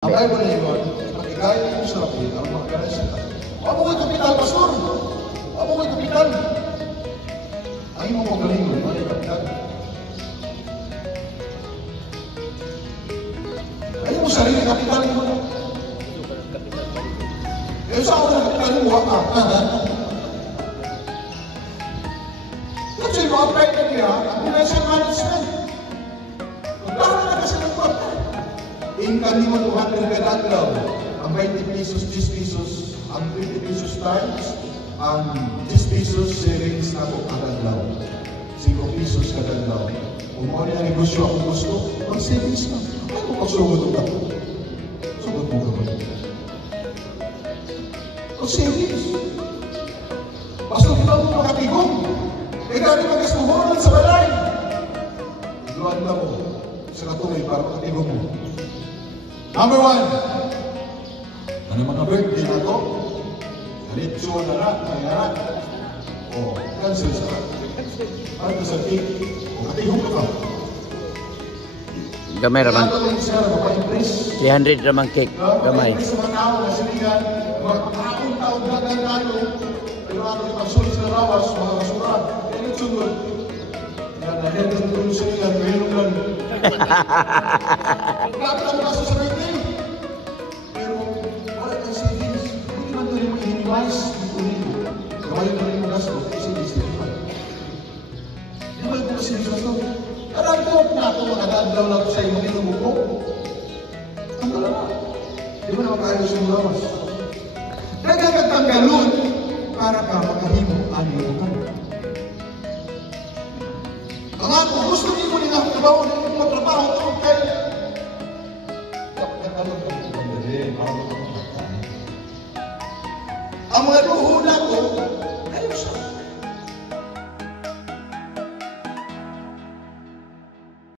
Abay mo na yun, nakigaya yung sarapin ang mga kalasita. Ako mo'y kapital, pastor! Ako mo'y kapital! Ang imo mong galingon, ano yung kapital? Ayaw mo sarili kapital mo na. Eh, saan ako na kapital mo? Kasi yung apply na niya, ang financial management. Magkakaroon na kasi ng kwarta. Income mo 200 kada adlaw, ang 20 pesos, 10 pesos, ang 20 pesos times, ang 10 pesos savings na po kada adlaw. 5 pesos kada adlaw. Kung ano yung negosyo ako gusto, ang savings na. Ano mo pagsugod ka? Sugod mo ka ba? Ang savings. Basta kita mo makatigong. Ikaw di magkastuhonan sa balay. Iguan ka mo sa katuloy para makatigong mo. Number 1, ano mga birthday na ito? Kalitso na rat, nangarat. O, cancel sa rat. Ano sa cake? O, katihong ka pa. Gamay raman. 300 raman cake. Gamay. Sa mga tao na sinigan, mga taon na tayo, pero ako yung pagsulit sa rawas, mga kasurat. Kaya nagsugod. Yan, nahil ng tulong sinigan, mayroon lang. Bakit ang kaso sa birthday? Pero wala kang savings. Hindi man doon yung i-invite dito nito. Gawin na rin yung gasto. Savings din pa. Hindi ba yung savings gasto? Karang ko na ako makadadlaw lang sa iyo ng buko. Ang dalawa. Di ba na makayos yung lawas? Nagkakatanggalon para ka makahimo ang iyong ka. Ang ako, gusto niyo mo nila trabaho na yung trabaho ito kay ang mga luho na ko